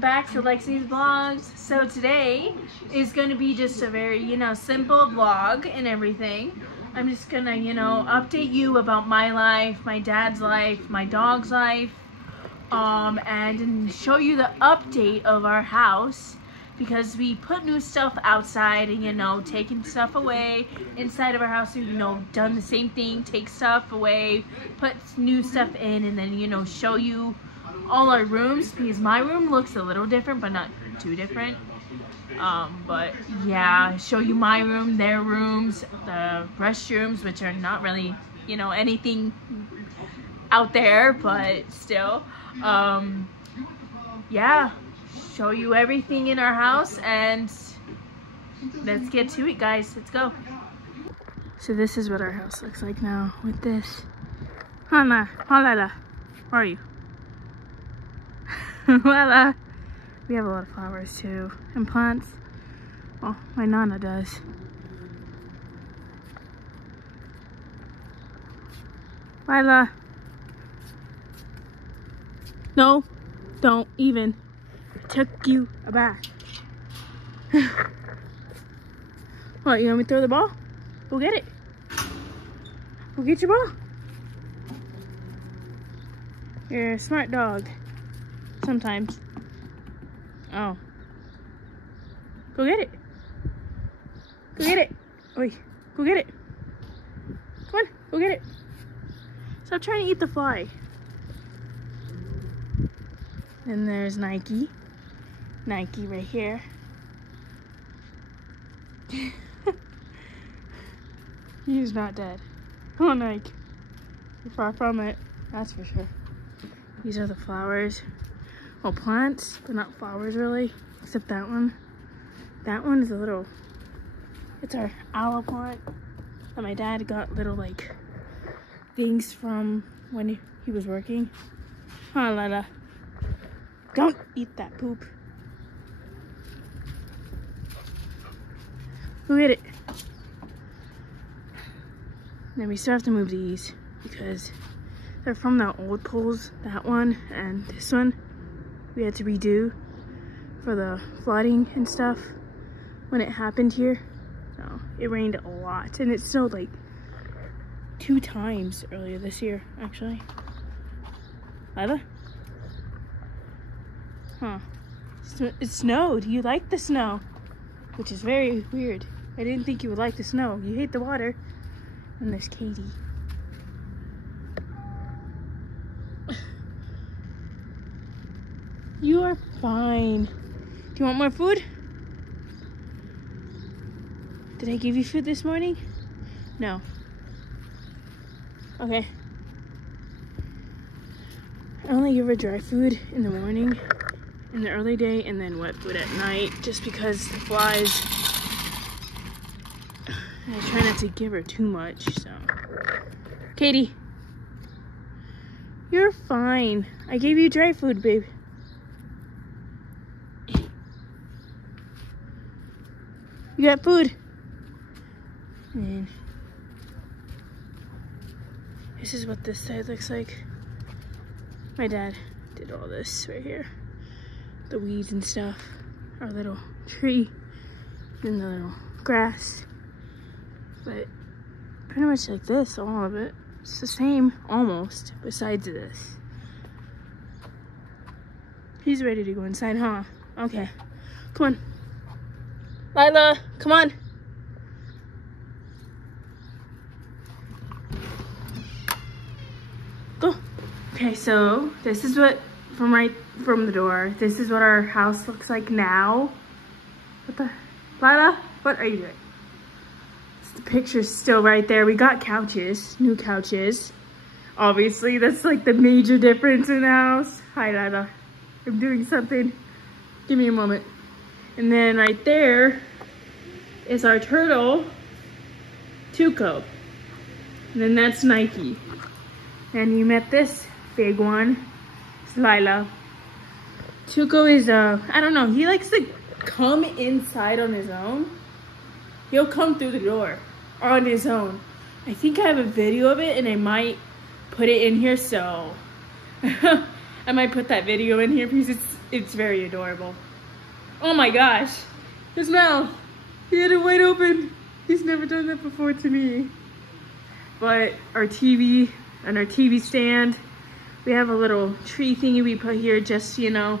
welcome back to Lexi's Vlogs. So today is going to be just a very, simple vlog and everything. I'm just going to, update you about my life, my dad's life, my dog's life, and show you the update of our house because we put new stuff outside and, taking stuff away inside of our house. We've, done the same thing, take stuff away, put new stuff in, and then, show you all our rooms because my room looks a little different but not too different. But yeah, show you my room, their rooms, the restrooms, which are not really, anything out there, but still. Yeah, show you everything in our house, and let's get to it, guys. Let's go. So this is what our house looks like now with this. Hana, Halala, where are you? Well, we have a lot of flowers too, and plants. Well, my Nana does. Lila. No, don't even. I took you a bath. What, you want me to throw the ball? Go get it. Go get your ball. You're a smart dog. Sometimes. Oh. Go get it. Go get it. Oi. Go get it. Come on. Go get it. Stop trying to eat the fly. And there's Nike. Nike right here. He's not dead. Oh, Nike. You're far from it. That's for sure. These are the flowers. Well, plants, but not flowers really, except that one. That one is a little, it's our aloe plant that my dad got little like things from when he was working. Oh, Lila, don't eat that poop. Go get it. Then we still have to move these because they're from the old poles, that one and this one. We had to redo for the flooding and stuff when it happened here. So it rained a lot, and it snowed like 2 times earlier this year, actually. Lila? Huh. It snowed. You like the snow, which is very weird. I didn't think you would like the snow. You hate the water. And there's Katie. You are fine. Do you want more food? Did I give you food this morning? No. Okay. I only give her dry food in the morning, in the early day, and then wet food at night, just because the flies. I try not to give her too much, so. Katie. You're fine. I gave you dry food, babe. You got food. And this is what this side looks like. My dad did all this right here. The weeds and stuff. Our little tree. And the little grass. But pretty much like this, all of it. It's the same, almost, besides this. He's ready to go inside, huh? Okay. Come on. Lila, come on. Go. Okay, so this is what, from the door, this is what our house looks like now. What the, Lila, what are you doing? The picture's still right there. We got couches, new couches. Obviously, that's like the major difference in the house. Hi, Lila. I'm doing something. Give me a moment. And then right there is our turtle, Tuco. And then that's Nike. And you met this big one, it's Lila. Tuco is, I don't know, he likes to come inside on his own. He'll come through the door on his own. I think I have a video of it and I might put it in here, so I might put that video in here because it's very adorable. Oh my gosh, his mouth. He had it wide open. He's never done that before to me. But our TV and our TV stand, we have a little tree thingy we put here just, you know,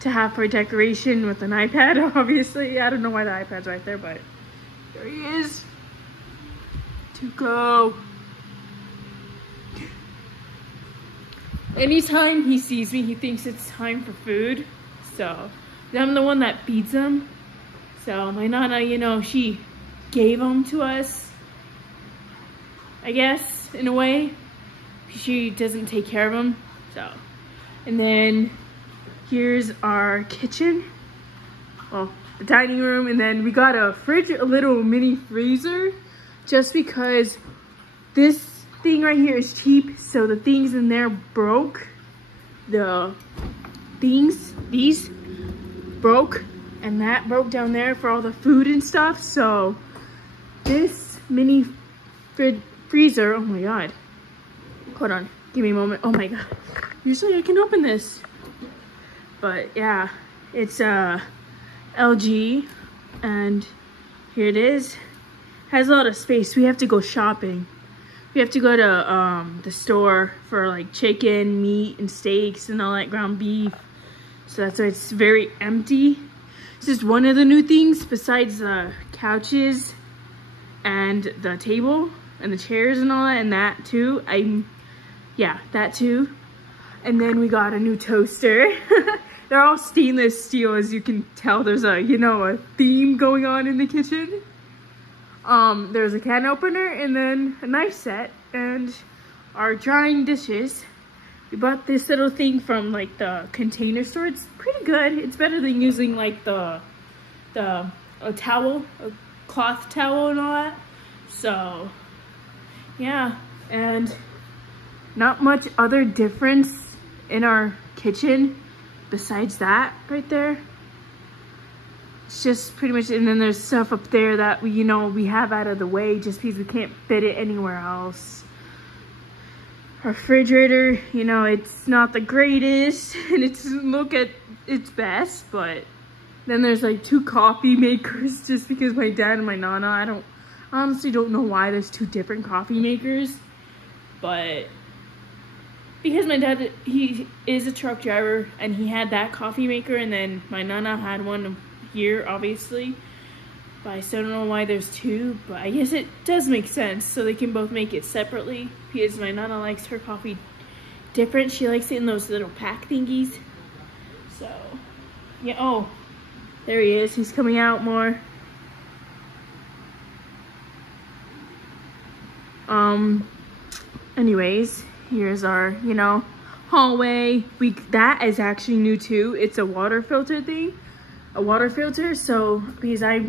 to have for decoration with an iPad, obviously. I don't know why the iPad's right there, but there he is. Tuco. Anytime he sees me, he thinks it's time for food. So I'm the one that feeds him. So my Nana, you know, she gave him to us, I guess, in a way. She doesn't take care of him. So, and then here's our kitchen. Well, the dining room, and then we got a fridge, a little mini freezer, just because this thing right here is cheap, so the things in there broke. These broke, and that broke down there for all the food and stuff. So this mini freezer, oh my god. Hold on, give me a moment. Oh my god. Usually I can open this. But yeah, it's LG, and here it is. Has a lot of space. We have to go shopping. We have to go to the store for like chicken, meat, and steaks and all that, ground beef. So that's why it's very empty. It's just one of the new things besides the couches and the table and the chairs and all that, and that too. Yeah, that too. And then we got a new toaster. They're all stainless steel, as you can tell. There's a, you know, a theme going on in the kitchen. There's a can opener and then a knife set and our drying dishes. We bought this little thing from like the Container Store. It's pretty good. It's better than using like a towel, a cloth towel and all that. So yeah, and not much other difference in our kitchen besides that right there. It's just pretty much, and then there's stuff up there that we, you know, we have out of the way just because we can't fit it anywhere else. Our refrigerator, you know, it's not the greatest and it doesn't look at its best, but then there's like 2 coffee makers just because my dad and my Nana, I honestly don't know why there's 2 different coffee makers, but because my dad, he is a truck driver and he had that coffee maker, and then my Nana had one here, obviously. But I still don't know why there's 2, but I guess it does make sense, so they can both make it separately, because my Nana likes her coffee different. She likes it in those little pack thingies. So, yeah, oh, there he is. He's coming out more. Anyways, here's our, you know, hallway. That is actually new too. It's a water filter thing. A water filter, so because I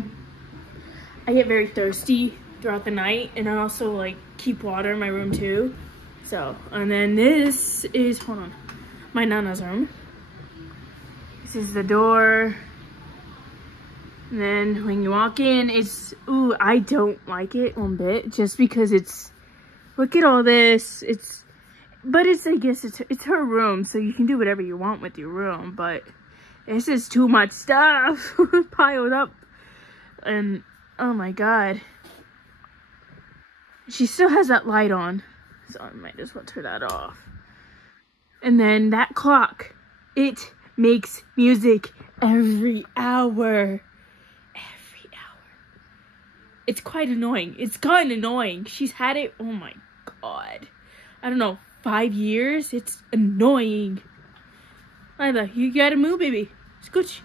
get very thirsty throughout the night, and I also like keep water in my room too. So, and then this is, hold on, my Nana's room. This is the door. And then when you walk in, it's, ooh, I don't like it one bit, just because it's, look at all this. But it's, I guess it's her room, so you can do whatever you want with your room, but this is too much stuff piled up. And oh my god. She still has that light on, so I might as well turn that off. And then that clock, it makes music every hour. Every hour. It's quite annoying. It's kind of annoying. She's had it, oh my god, I don't know, 5 years. It's annoying. Lila, you gotta move, baby. Scooch.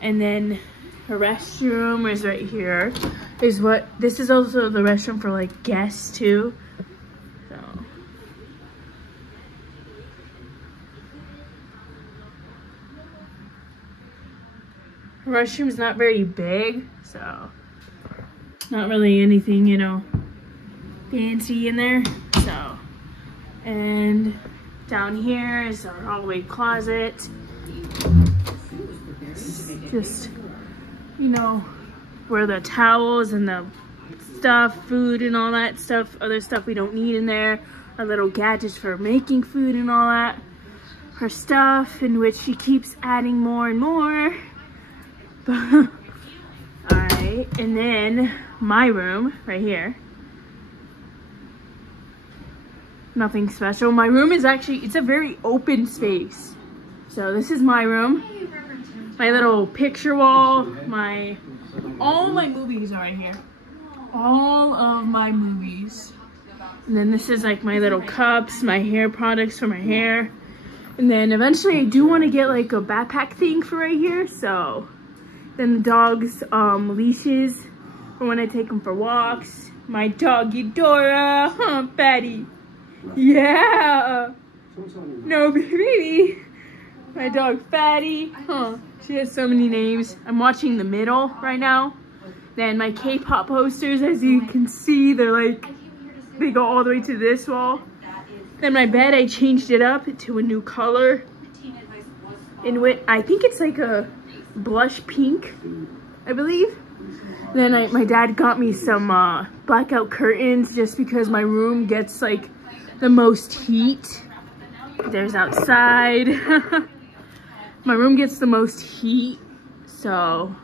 And then her restroom is right here. This is also the restroom for like guests too. So her restroom is not very big, so not really anything, you know, fancy in there. So, and down here is our hallway closet. Just, you know, where the towels and the stuff, food and all that stuff, other stuff we don't need in there. Our little gadgets for making food and all that. her stuff, in which she keeps adding more and more. Alright, and then my room right here. Nothing special. My room is actually, it's a very open space. So this is my room. My little picture wall. All my movies are right here. All of my movies. And then this is like my little cups, my hair products for my hair. And then eventually I do want to get like a backpack thing for right here. So then the dog's leashes for when I take them for walks. My dog Eudora, huh, Fatty? Yeah. No, baby. My dog Fatty, huh? She has so many names. I'm watching The Middle right now. Then my K-pop posters, as you can see, they go all the way to this wall. Then my bed, I changed it up to a new color. In which I think it's like a blush pink, I believe. Then my dad got me some blackout curtains just because my room gets like the most heat. There's outside. My room gets the most heat, so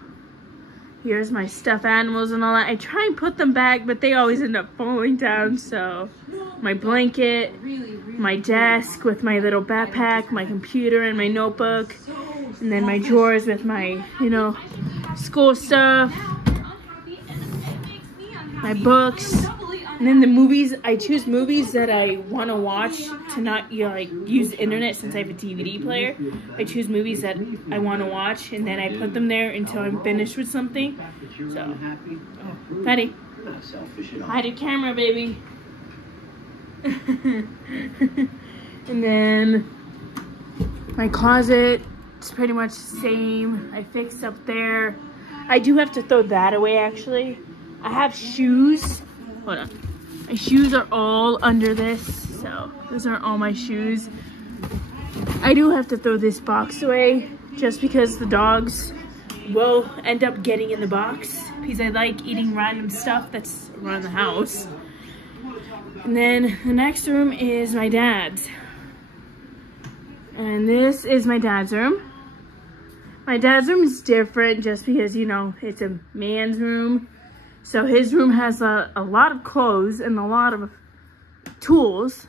here's my stuffed animals and all that. I try and put them back, but they always end up falling down. So my blanket, my desk with my little backpack, my computer and my notebook, and then my drawers with my, you know, school stuff, my books. And then the movies, I choose movies that I want to watch to not, you know, like use the internet since I have a DVD player. I choose movies that I want to watch, and then I put them there until I'm finished with something. So, oh, Patty, hide the camera, baby. And then my closet, it's pretty much the same. I fixed up there. I do have to throw that away, actually. I have shoes. Hold on. My shoes are all under this, so those are all my shoes. I do have to throw this box away just because the dogs will end up getting in the box because I like eating random stuff that's around the house. And then the next room is my dad's. And this is my dad's room. My dad's room is different just because, you know, it's a man's room. So his room has a lot of clothes and a lot of tools.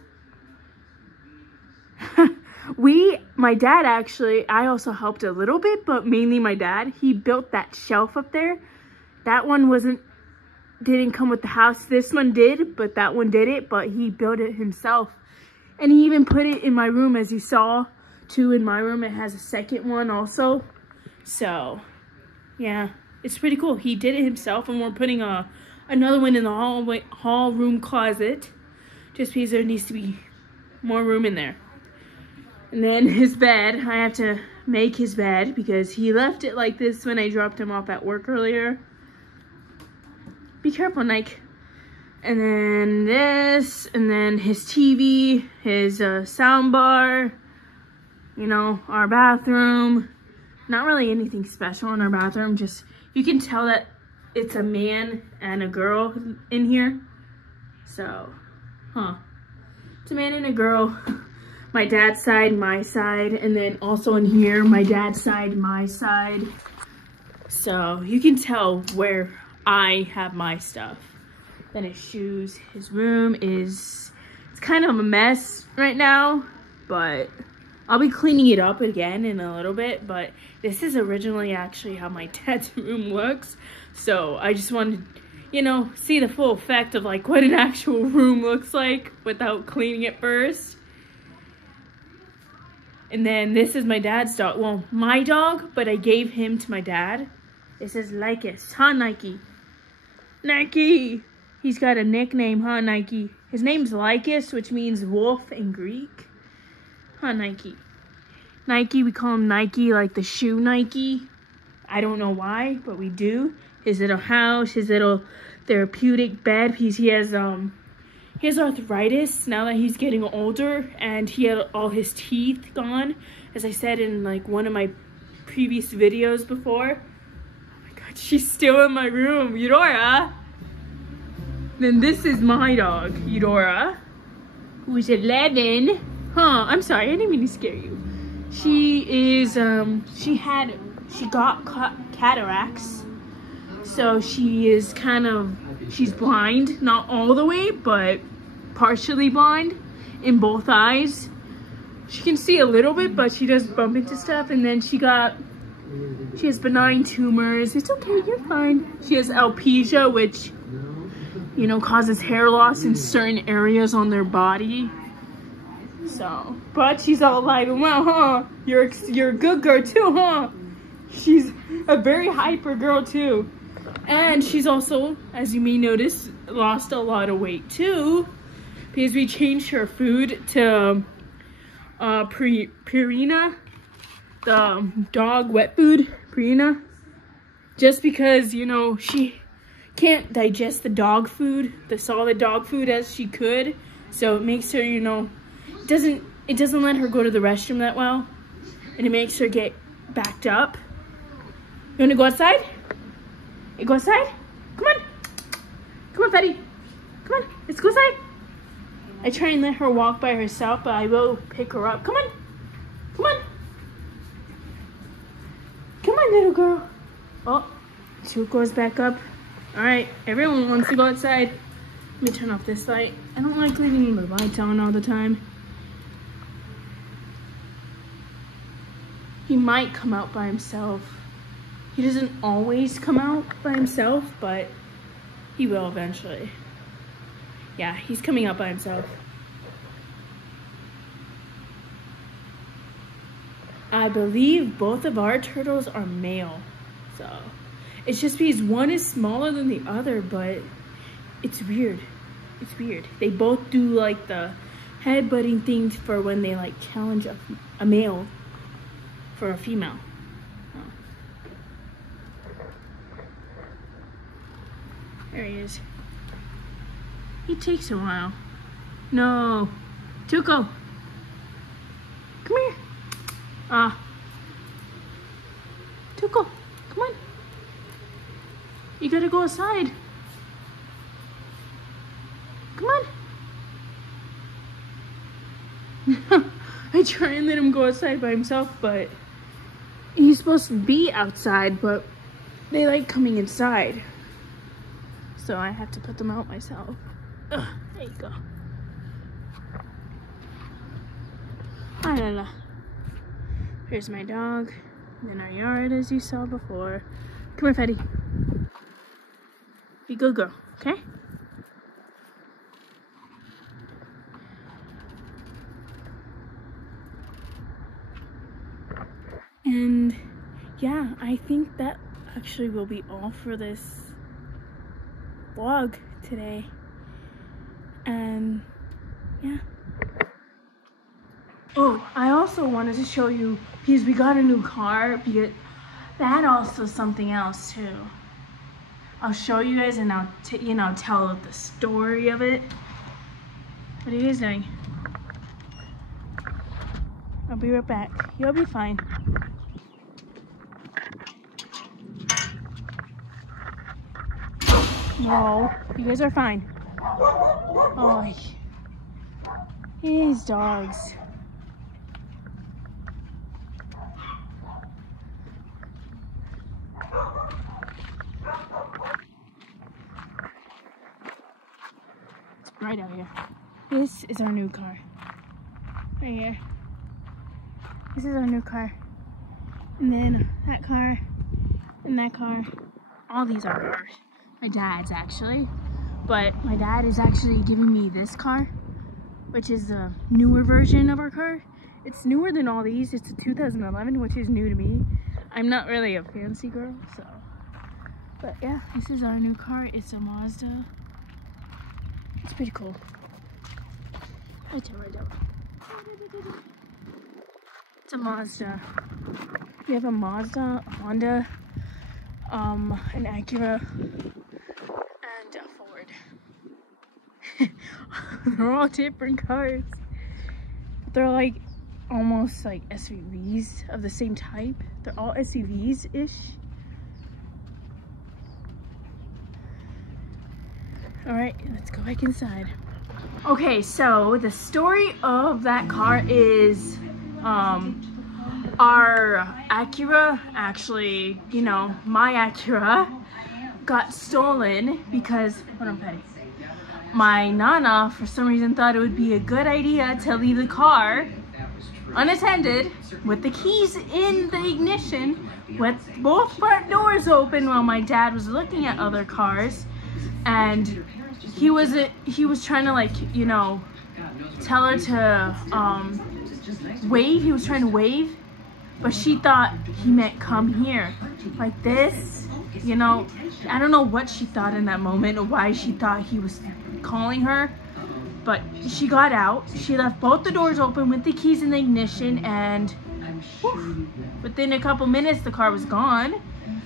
My dad actually, I also helped a little bit, but mainly my dad. He built that shelf up there. That one didn't come with the house. This one did, but that one didn't, but he built it himself. And he even put it in my room, as you saw, too. In my room, it has a second one also. So, yeah. It's pretty cool. He did it himself, and we're putting another one in the hall room closet, just because there needs to be more room in there. And then his bed, I have to make his bed because he left it like this when I dropped him off at work earlier. Be careful, Nike. And then this, and then his TV, his sound bar, you know, our bathroom. Not really anything special in our bathroom, just you can tell that it's a man and a girl in here. So, it's a man and a girl. My dad's side, my side, and then also in here, my dad's side, my side. So you can tell where I have my stuff. Then his shoes. His room is, it's kind of a mess right now, but I'll be cleaning it up again in a little bit. But this is originally actually how my dad's room looks. So I just wanted, you know, see the full effect of like what an actual room looks like without cleaning it first. And then this is my dad's dog. Well, my dog, but I gave him to my dad. This is Lycus, huh, Nike? Nike! He's got a nickname, huh, Nike? His name's Lycus, which means wolf in Greek. Huh, Nike? Nike, we call him Nike, like the shoe Nike. I don't know why, but we do. His little house, his little therapeutic bed, because he has arthritis now that he's getting older, and he had all his teeth gone, as I said in like one of my previous videos before. Oh my god, she's still in my room, Eudora. Then this is my dog, Eudora, who's 11. Huh, I'm sorry, I didn't mean to scare you. She is, she got cataracts. So she is she's blind, not all the way, but partially blind in both eyes. She can see a little bit, but she does bump into stuff. And then she has benign tumors. It's okay, you're fine. She has alopecia, which, you know, causes hair loss in certain areas on their body. So, but she's all alive and well, huh? You're a good girl too, huh? She's a very hyper girl too. And she's also, as you may notice, lost a lot of weight too, because we changed her food to Purina, the dog wet food, Purina, just because, you know, she can't digest the dog food, the solid dog food as she could, so it makes her, you know, it doesn't let her go to the restroom that well, and it makes her get backed up. You wanna go outside? You go outside? Come on. Come on, Betty. Come on, let's go outside. I try and let her walk by herself, but I will pick her up. Come on. Come on. Come on, little girl. Oh, she goes back up. All right, everyone wants to go outside. Let me turn off this light. I don't like leaving the lights on all the time. He might come out by himself. He doesn't always come out by himself, but he will eventually. Yeah, he's coming out by himself. I believe both of our turtles are male. So it's just because one is smaller than the other, but it's weird. It's weird. They both do like the headbutting things for when they like challenge a male for a female. There he is. He takes a while. No. Tuco. Come here. Tuco, come on. You gotta go outside. Come on. I try and let him go outside by himself, but he's supposed to be outside, but they like coming inside. So I have to put them out myself. Ugh, there you go. Ah, la, la. Here's my dog. And then our yard, as you saw before. Come here, Fetty. Be good girl, okay? And yeah, I think that actually will be all for this vlog today. And yeah. Oh, I also wanted to show you, because we got a new car, because that also something else too. I'll show you guys and I'll tell the story of it. What are you guys doing? I'll be right back. You'll be fine. No, you guys are fine. Oh, these dogs. It's bright out here. This is our new car. Right here. This is our new car. And then that car and that car. All these are ours. My dad's actually. But my dad is actually giving me this car, which is a newer version of our car. It's newer than all these. It's a 2011, which is new to me. I'm not really a fancy girl, so. But yeah, this is our new car. It's a Mazda. It's pretty cool. I tell right down. It's a Mazda. We have a Mazda, a Honda, an Acura, and a Ford. They're all different cars. They're like almost like SUVs of the same type. They're all SUVs-ish. All right, let's go back inside. Okay, so the story of that car is our Acura, actually, you know, my Acura got stolen because, hold on, Patty. My Nana, for some reason, thought it would be a good idea to leave the car unattended with the keys in the ignition with both front doors open while my dad was looking at other cars, and he was trying to, like, you know, tell her to wave. He was trying to wave, but she thought he meant come here, like this, you know. I don't know what she thought in that moment or why she thought he was calling her, but she got out. She left both the doors open with the keys in the ignition, and whew, within a couple minutes the car was gone.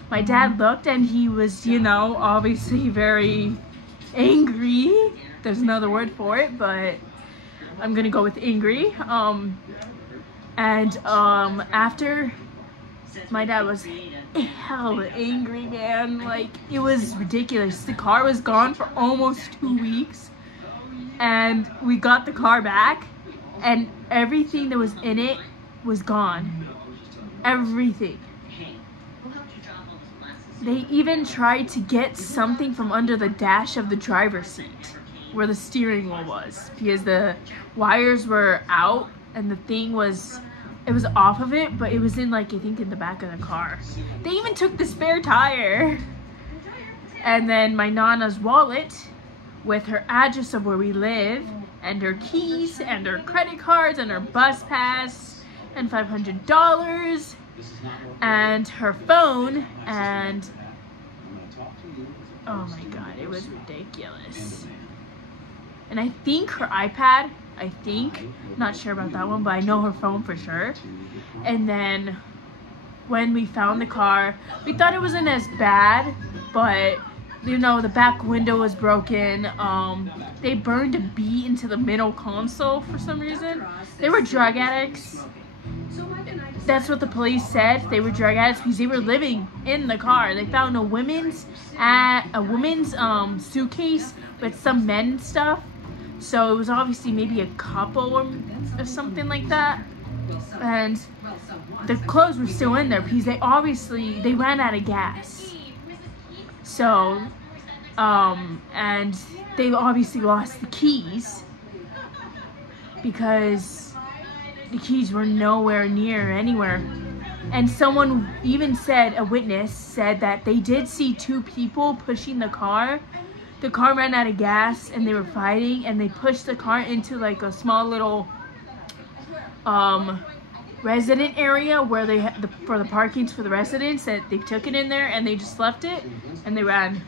My dad looked and he was, you know, obviously very angry. There's another word for it, but I'm gonna go with angry. After my dad was hell angry, man. Like, it was ridiculous. The car was gone for almost 2 weeks, and we got the car back, and everything that was in it was gone. Everything. They even tried to get something from under the dash of the driver's seat where the steering wheel was, because the wires were out and the thing was, it was off of it, but it was in, like, I think in the back of the car. They even took the spare tire. And then my Nana's wallet with her address of where we live, and her keys, and her credit cards, and her bus pass, and $500, and her phone, and oh my god, it was ridiculous. And I think her iPad, not sure about that one, but I know her phone for sure. And then when we found the car, we thought it wasn't as bad, but you know, the back window was broken. They burned a bee into the middle console for some reason. They were drug addicts. That's what the police said. They were drug addicts because they were living in the car. They found a woman's suitcase with some men's stuff. So it was obviously maybe a couple or something like that. And the clothes were still in there because they ran out of gas. So, and they obviously lost the keys because the keys were nowhere near anywhere. And someone even said, a witness said that they did see two people pushing the car. The car ran out of gas and they were fighting, and they pushed the car into like a small little resident area where they had for the parkings for the residents, that they took it in there and they just left it and they ran.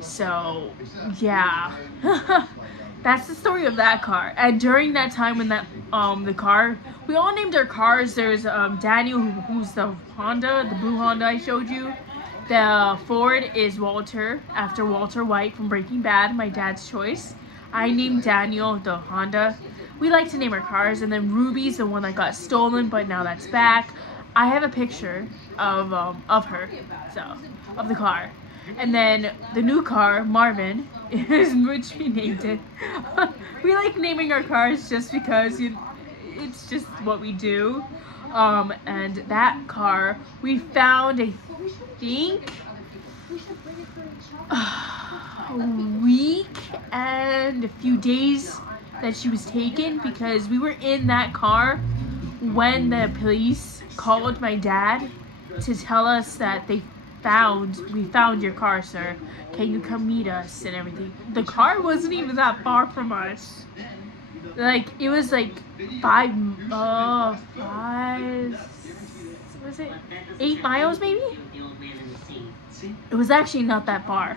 So yeah. That's the story of that car. And during that time when that the car, we all named our cars. There's Daniel, who's the Honda, the blue Honda I showed you. The Ford is Walter, after Walter White from Breaking Bad, my dad's choice. I named Daniel the Honda. We like to name our cars. And then Ruby's the one that got stolen, but now that's back. I have a picture of her, so, of the car. And then the new car, Marvin, is which we named it. We like naming our cars just because it's just what we do. And that car we found, I think, a week and a few days that she was taken, because we were in that car when the police called my dad to tell us that we found your car, sir. Can you come meet us and everything? The car wasn't even that far from us. Like, it was like 8 miles maybe? It was actually not that far,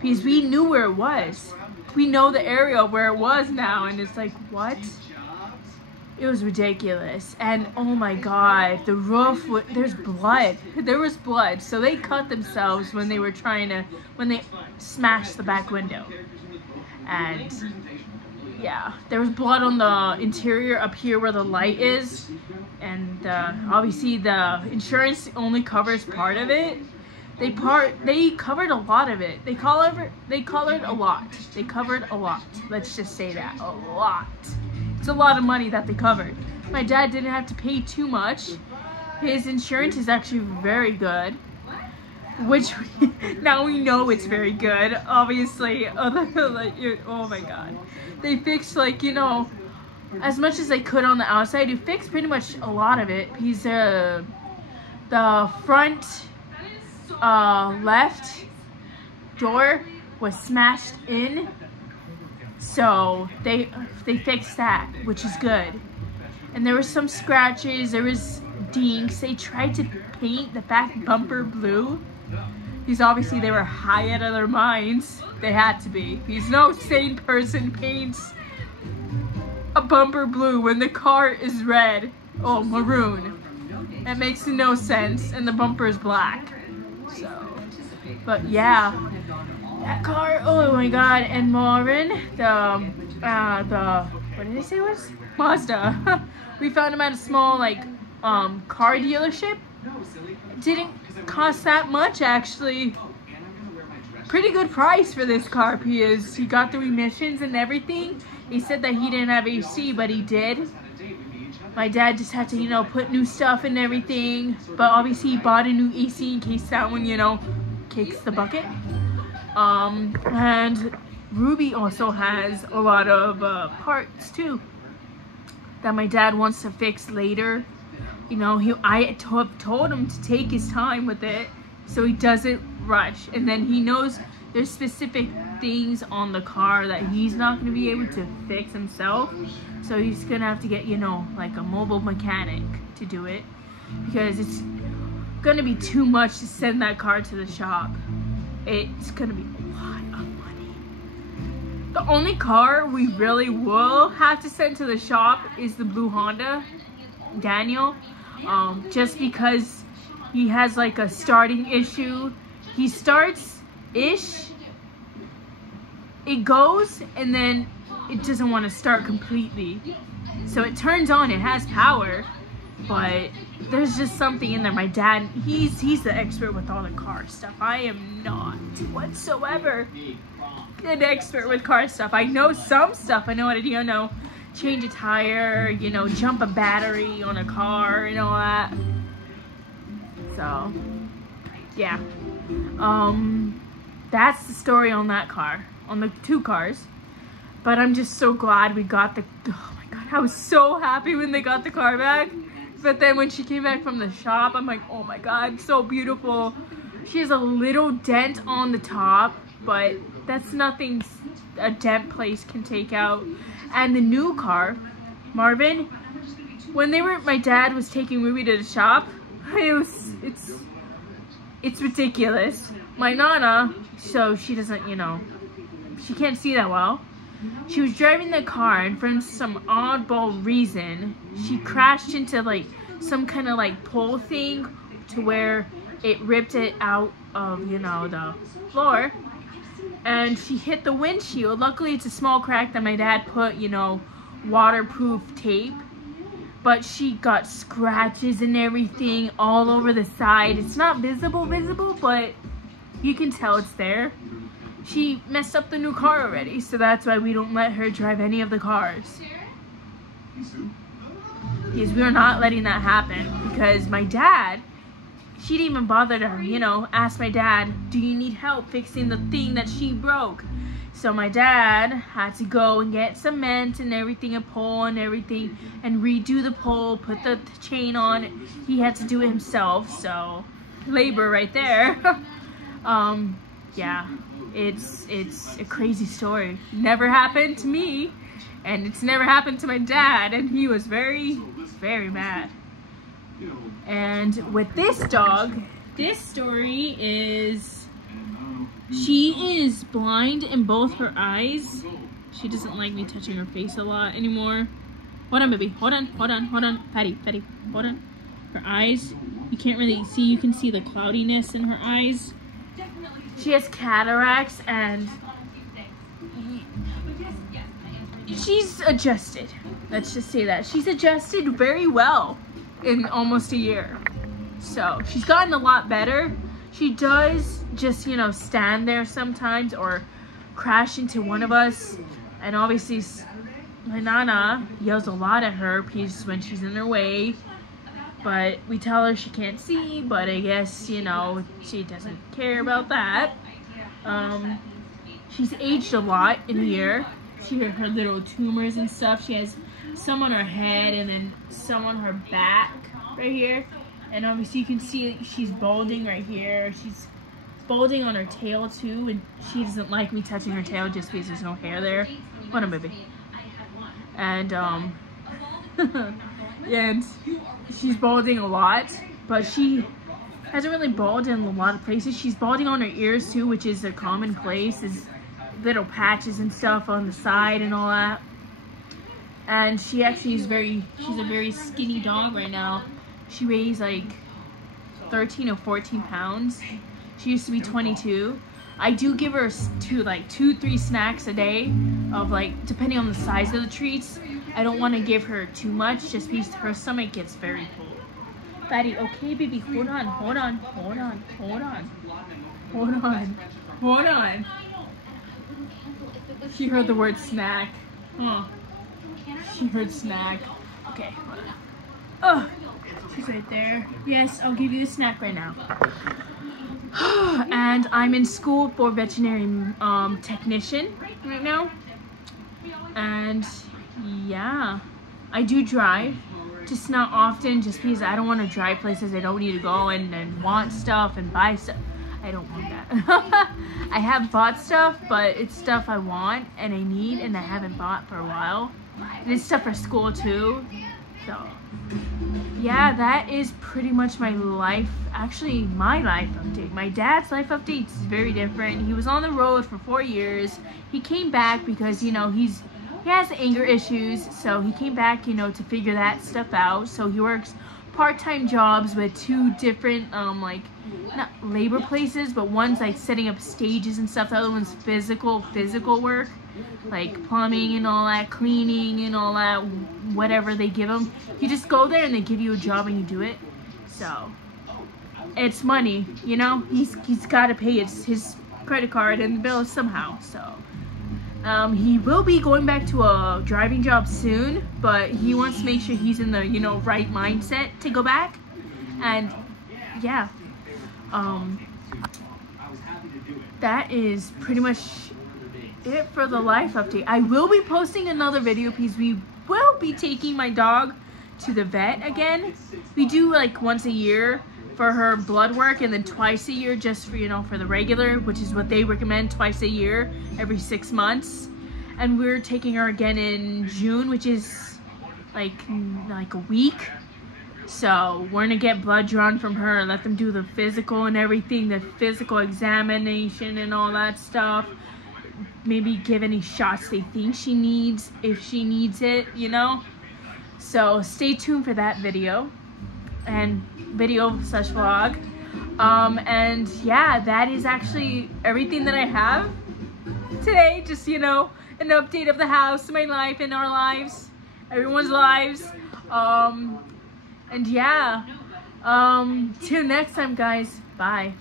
because we knew where it was. We know the area where it was now, and it's like, what? It was ridiculous. And oh my god, the roof, there's blood. There was blood. So they cut themselves when they smashed the back window. And yeah, there was blood on the interior up here where the light is. And obviously the insurance only covers part of it. They covered a lot of it. They covered a lot. They covered a lot. Let's just say that, a lot. It's a lot of money that they covered. my dad didn't have to pay too much. His insurance is actually very good, which now we know it's very good. Obviously, oh my god, they fixed, like, you know, as much as they could on the outside. They fixed pretty much a lot of it. He's the front left door was smashed in, so they fixed that, which is good. And there were some scratches, there was dinks. They tried to paint the back bumper blue, because obviously they were high out of their minds. They had to be, because no sane person paints a bumper blue when the car is red, oh, maroon. That makes no sense, and the bumper is black. So, but yeah, that car, oh my god. And Marvin, what did I say it was? Mazda. We found him at a small, like, car dealership. It didn't cost that much, actually. Pretty good price for this car, because he got the emissions and everything. He said that he didn't have AC, but he did. My dad just had to, you know, put new stuff and everything. But obviously he bought a new AC in case that one, you know, kicks the bucket. And Ruby also has a lot of parts too that my dad wants to fix later. You know, I told him to take his time with it so he doesn't rush. And then he knows there's specific things on the car that he's not going to be able to fix himself. So he's going to have to get, you know, like a mobile mechanic to do it, because it's going to be too much to send that car to the shop. It's going to be a lot of money. The only car we really will have to send to the shop is the blue Honda, Daniel. Just because he has like a starting issue. He starts-ish, it goes, and then it doesn't want to start completely. So it turns on, it has power, but there's just something in there. My dad, he's the expert with all the car stuff. I am not whatsoever an expert with car stuff. I know some stuff. I know how to, you know, change a tire, you know, jump a battery on a car and all that. So, yeah. That's the story on that car, on the two cars. But I'm just so glad we got the, oh my god, I was so happy when they got the car back. But then when she came back from the shop, I'm like, oh my god, so beautiful. She has a little dent on the top, but that's nothing a dent place can take out. And the new car, Marvin, when my dad was taking Ruby to the shop, it's ridiculous. My Nana, so she doesn't, you know, she can't see that well. She was driving the car, and for some oddball reason, she crashed into like some kind of like pole thing to where it ripped it out of, you know, the floor. And she hit the windshield. Luckily, it's a small crack that my dad put, you know, waterproof tape. But she got scratches and everything all over the side. It's not visible, but you can tell it's there. She messed up the new car already, so that's why we don't let her drive any of the cars. Because we're not letting that happen. Because my dad, she didn't even bother to, you know, ask my dad, do you need help fixing the thing that she broke? So my dad had to go and get cement and everything, a pole and everything, and redo the pole, put the chain on. He had to do it himself, so labor right there. Yeah, it's a crazy story. Never happened to me, and it's never happened to my dad, and he was very, very mad. And with this dog, this story is, she is blind in both her eyes. She doesn't like me touching her face a lot anymore. Hold on, baby. Hold on. Patty, hold on. Her eyes, you can't really see. You can see the cloudiness in her eyes. She has cataracts, and she's adjusted. Let's just say that. She's adjusted very well in almost a year. So she's gotten a lot better. She does just, you know, stand there sometimes or crash into one of us. And obviously, my Nana yells a lot at her because when she's in her way, but we tell her she can't see, but I guess, you know, she doesn't care about that. She's aged a lot in here. She had her little tumors and stuff. She has some on her head and then some on her back right here. And obviously you can see she's balding right here. She's balding on her tail too, and she doesn't like me touching her tail just because there's no hair there. What a baby. And and she's balding a lot, but she hasn't really balded in a lot of places. She's balding on her ears too, which is a common place, is little patches and stuff on the side and all that. And she actually is she's a very skinny dog right now. She weighs like 13 or 14 pounds. She used to be 22. I do give her two, 3 snacks a day of like, depending on the size of the treats. I don't want to give her too much just because her stomach gets very full. Fatty, okay baby, hold on. She heard the word snack. She heard snack. Okay, hold on. Oh, she's right there. Yes, I'll give you a snack right now. And I'm in school for veterinary technician right now. And yeah, I do drive, just not often, just because I don't want to drive places I don't need to go and want stuff and buy stuff. I don't want that. I have bought stuff, but it's stuff I want and I need and I haven't bought for a while. And it's stuff for school too. So yeah, that is pretty much my life, actually my life update. My dad's life update is very different. He was on the road for 4 years. He came back because, you know, he has anger issues, so he came back, you know, to figure that stuff out. So he works part-time jobs with 2 different like, not labor places, but one's like setting up stages and stuff. The other one's physical work, like plumbing and all that, cleaning and all that, whatever they give him. You just go there and they give you a job and you do it. So it's money, you know. He's got to pay his credit card and the bill somehow. So he will be going back to a driving job soon, but he wants to make sure he's in the, you know, right mindset to go back. And yeah, that is pretty much it for the life update. I will be posting another video because we will be taking my dog to the vet again. We do like once a year for her blood work, and then twice a year just for, you know, for the regular, which is what they recommend, twice a year, every 6 months. And we're taking her again in June, which is like a week. So we're gonna get blood drawn from her, let them do the physical and everything, the physical examination and all that stuff. Maybe give any shots they think she needs, if she needs it, you know. So stay tuned for that video and video/vlog. And yeah, that is actually everything that I have today. Just, you know, an update of the house, my life, and our lives, everyone's lives. And yeah, till next time guys, bye.